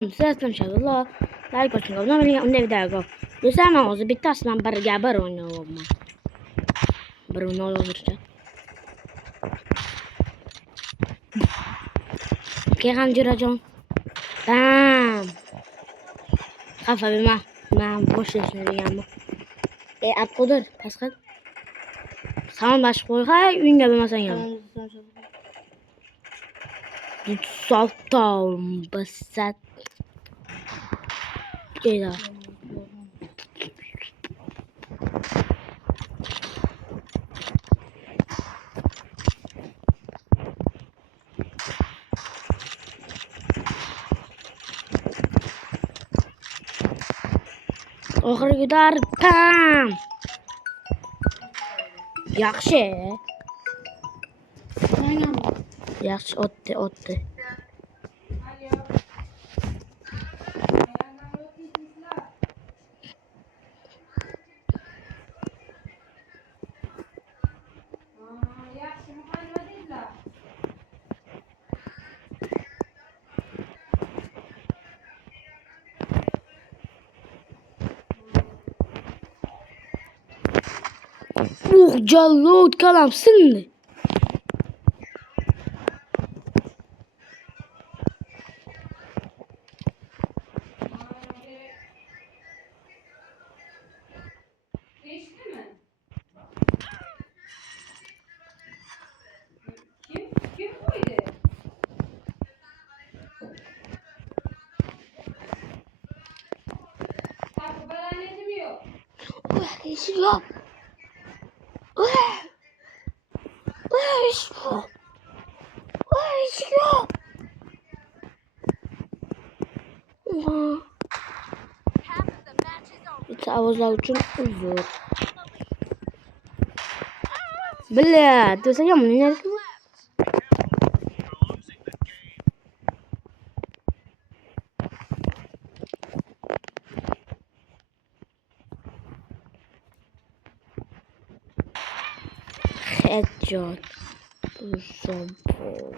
Selam inşallah. Like atın. Ne bileyim ne video. Desem ağzı bitti aslında beraber oynuyorum. Bir ne olacak? Kegan juracağım. Tamam. Kafa bir ma boş yaşayacağım. At kodur. Pascal. Sana baş koy. Hay ünge bir masan ya. Saltam basat. Gel. Oxir gider. Pam. Yaxshi. Yaxshi o'tdi. Jallood kalamsın. Kim koydu? Bak bana ne demiyor? Geçiyor. Avuzlar için uzun. Bля, ты sayang mendengar kamu? Headshot. Sombong.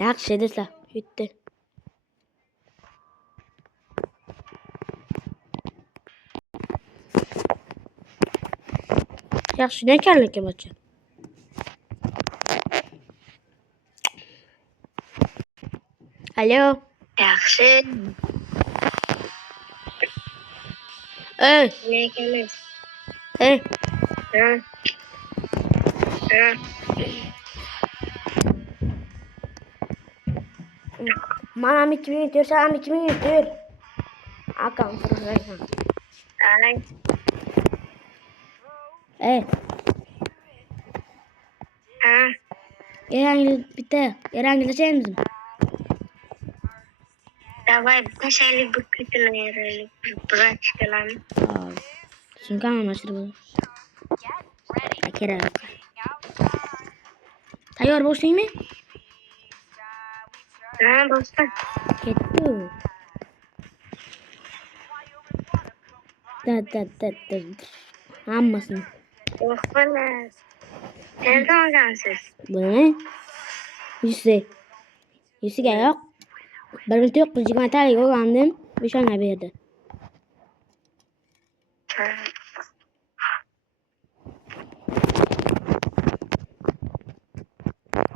Yaxshi desla, bitti. Yaxshi ne ekanlikka bacha. Alo. Yaxshi. Ey, Ne ekanmiz? ey. Ha. Ha. Mana 2 minut dur, sen 2 minut dur. Akam fırlaysan. Ay. Ey, Ha. Erangil bitti. Erangilashaymiz misin? Давай tashaylik bir kutilayaraylik. Bir chiqalarni. Sumkam almashtirib bo'l. Kerak. Tayyor bo'ldingmi? Ha, boshqa. Ketdi. Da. Hammasini. Yo'q bolas. Qayerdan olgansiz? Buni Yusiga yo'q. 1920 talik olgandim. O'shanga berdi. Ha.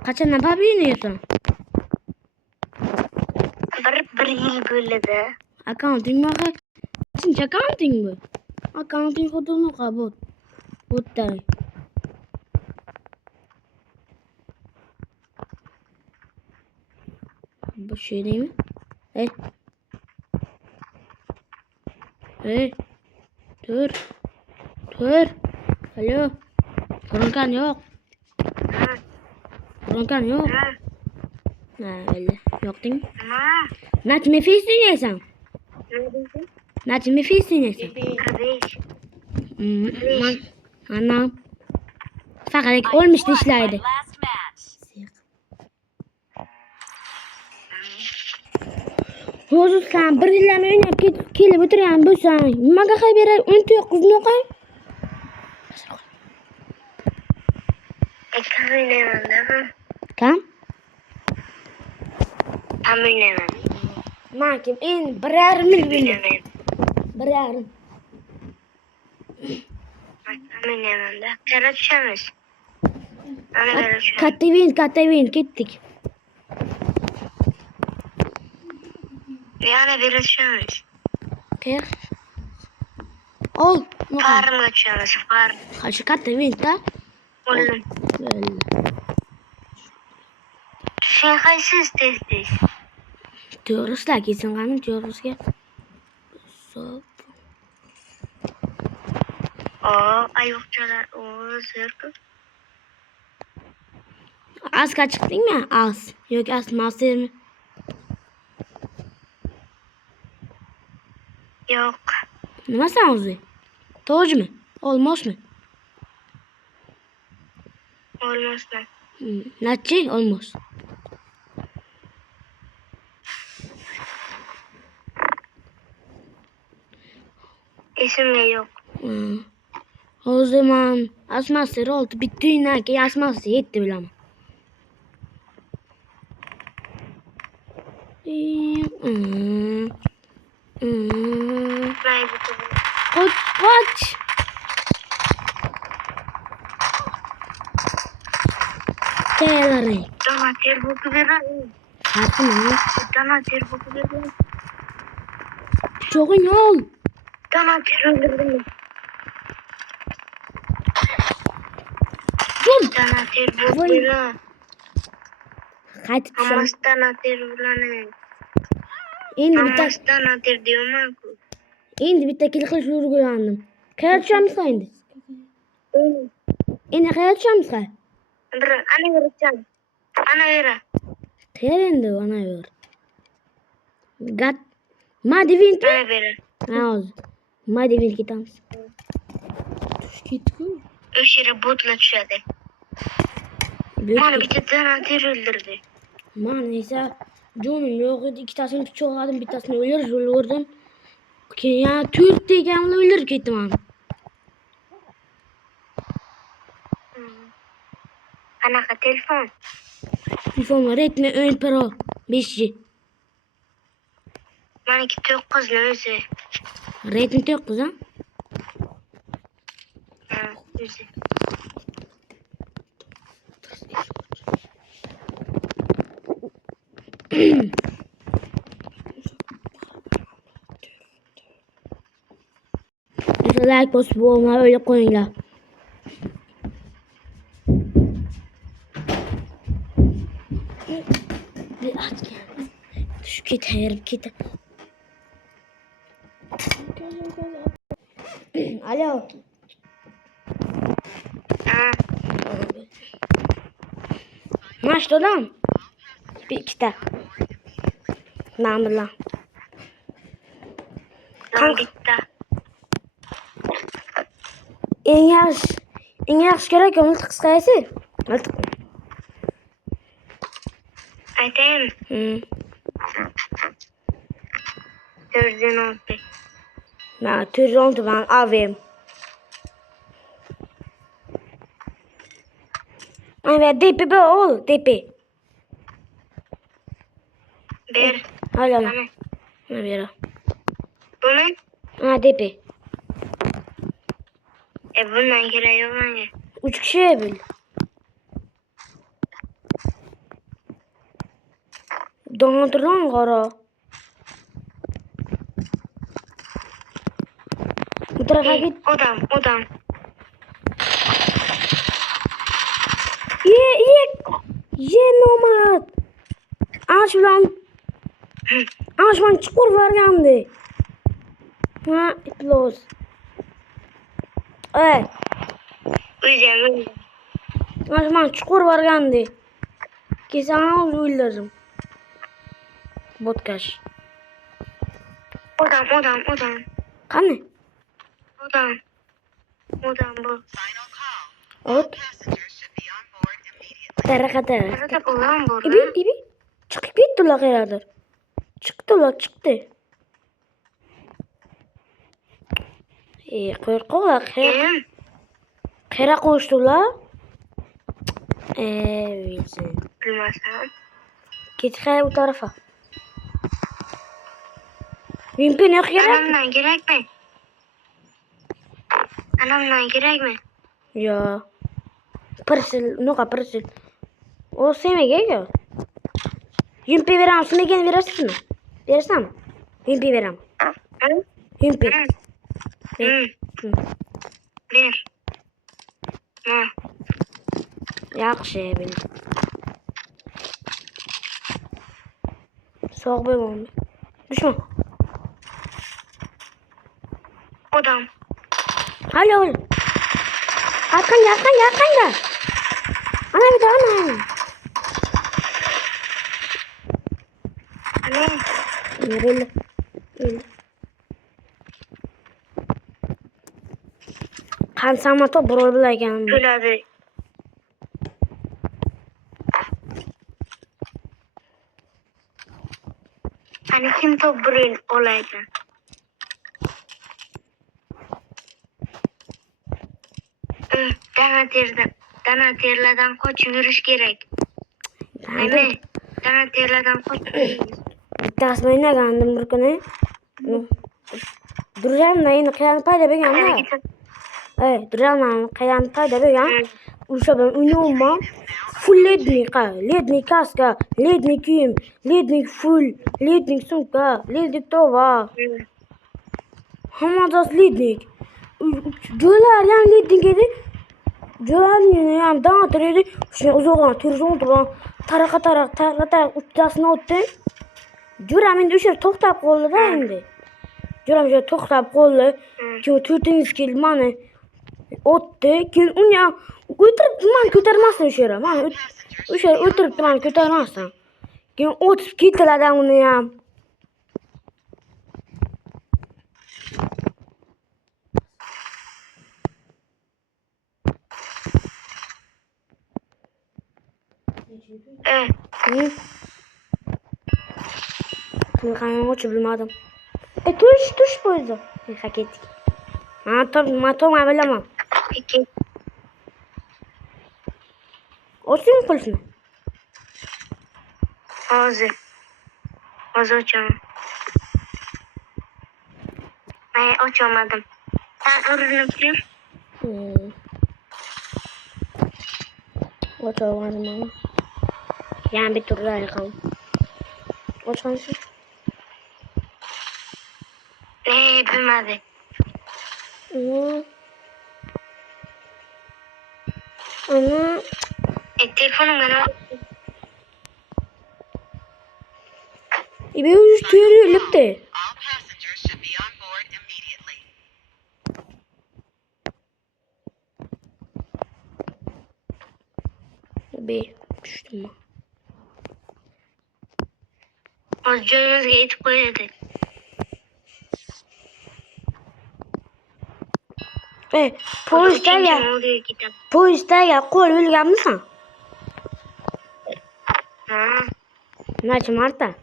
Qachondan pub o'ynayapsan? Bir yil bo'ldi. Accounting mi? Kaçıncı accounting bu? Accounting kodunu kabul. Butta. Bu şey değil mi? Hey. Dur. Alo. Kurunkan yok. Ha. Kurunkan yok. Ha. Ha öyle. Yok değil mi? Ha. Naç mi fes dinleysen? Ne dedin? Naç mi fes dinleysen? Kardeş. Anam. Faqat olmishda ishlaydi. Last match. Hozir sen bir yildan o'ynab kelib o'tirgan bo'lsang, nimaga xabar 19 no'qay? Kam o'ynaymanda. Kam? Kam o'ynayman. Men kim? Endi 1,5 ming bildim. O'ynayman. 1,5. Kam o'ynaymanda. Qara tushamiz. Ana qara tushamiz. Katta vin ketdik. Yana beri tushamiz. Qayerga? Ol. Farmga tushamiz. Farm. Shu katta vinda. O'lim. Sen qaysiz tez? To'g'risida ketsin qani to'g'risiga. Sop. Ayoqchalar. Zirku. Asga chiqdingmi? As. Yoki as mastermi? Yo'q. Nima sen o'zi? Tojmi? Olmosmi? Olmasman. Nachi? Olmos. Esimga yo'q. Hozir men asmaster oldi. Bitta o'yindan keyin asmaster 7 bilaman. Mayli. Qoch. Tayyorlaring. Donater bo'lib beradi. Qatmi? Donater bo'lib beradi. Cho'g'ing ol. Donater o'ldirdim. Donater bo'lib beradi. Qaytib tusham. Hamas donater bilan. Endi bitta Hamas donater deyman-ku. kill qilish o'rgandim. Qayerga tushamiz endi? Endi qayerga tushamiz? Bir ana veracağım. Ana vera. Qayerga endi ana yor. Gat Madivin. Ana vera. Ha hozir. Madivin ketamiz. Tush ketdi-ku. O'sha yerga botlar tushadi. Mana bitta donater o'ldirdi. Men esa jonim yo'q edi. Ikkitasini pichoqladim, bittasini o'ldirdim. Keyin 4 deganni o'ldirib ketdim. Qanaqa telefon? Telefon Redmi 10 Pro 5G. Meniki 9 ni o'zi. Redmi 9 ha? Ha, o'zi. Like bosib olma öyle qo'yinglar. Bir atgan. Tushib ketayirib ketdi. Alo. Ha, Maç dolam. Bir ikkita. Men bilan. ben bitta. Eng yaxshi kerak miltiq qisqasi. Miltiq. Aytayım. 416. Men 410 ben avim. Evet, DP be ol, DP. Bir. Hala. Bana. Ne bir. Bunu? Ha DP. Bundan gereği yok mu? 3 kişiye böl. Donduran qara. Bu tarafa git. Odam. Ye nomad. Ashman chuqur vargandi. Ha, itlos. Uyuyacağım. Ashman chuqur vargandi. Kesan o'ylardim. Botkash. Odam. Qani? Odam bu. Ot. Qatara. Nerede bu lan bu? İbi. Çıkıp gitti la qeradır. Çıktı. Qo'rqoqlar qera qo'shdilar. Bilmasam. Git u tarafa. Mümkün yok kerak. Anamdan kerakmi? Yo. Pirsil. O sevmege yo. Yumpi beram, sumegeni berasizmi? Berasanmi? Yumpi beram. Yumpi. Ber. Ha. Yaxshi bildim. Sog' bo'lmang. Dushman. Odam. Alo. Arkanda. Ana bir daha ana. Ana. Öyle. Qansama to birov bilan ekan. Kuladi. Hani kim top buraya olaydı? Dana terlerden koç yürüyüş gerek. Anne, dana terlerden koç yürüyüş. Bittasini o'ynagandim bir kuni. Durjamdan qayerdan paydo bo'lgan? Durjamdan qayerdan paydo bo'lgan? O'sha bilan o'ynayapman. Full lednik kaska, lednik kiyim, lednik full, lednik sumka, lednik tova. Hammasi lednik. Jo'lar ham lednik edi. Jo'larni ham danator edi. Shuni uzoqdan turishim turgan taraqa uchtasini otdim. Jo'ram endi o'sha to'xtab qoldi-da endi. Jo'ram o'sha to'xtab qoldi. Keyin to'rtingiz keldi mani otdi. Keyin uni ham o'tiribdi, mani ko'tarmasdan o'sha yerga. Mani o'sha o'tiribdi, mani ko'tarmasdan. Keyin o'tib ketdilar-da uni ham. Qanday o'chib bilmadim. Tush poyezdi. Ketdik. Motor bilaman. Oching qulfni. Hozir ochaman. Men ochamadim. Ben urinib turing. Ochamadim ama. Yani bir tur daha yakalım. Açansın. Bilmedi. Ana. Telefonum bana. İbe uç tüyürü lüpte. İbe düştüm mü? Az canımız geçip koydu. Polislarga qo'l bilganmisan? Necha marta?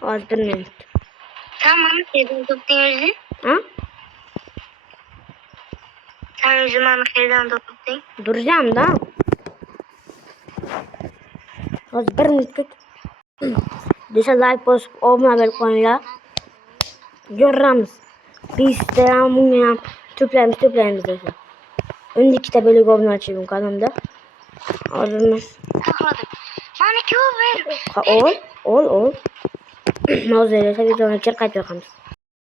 Hozir 1 minut. Tamam, qayerdan topding o'zi? Ha? Sen o'zi mani qayerdan topding? Durjamda. Hozir 1 minut ket. Desa like bosib, obuna bo'lib qo'yinglar. Görürüz. Biz de bunu toplayımız desa. Önde 2 bölük obuna açıyorum kanalımda. Aldınız. Takladım. Mani kim ver? Ol. Mağazayla biz onu çırkayıp bakalım.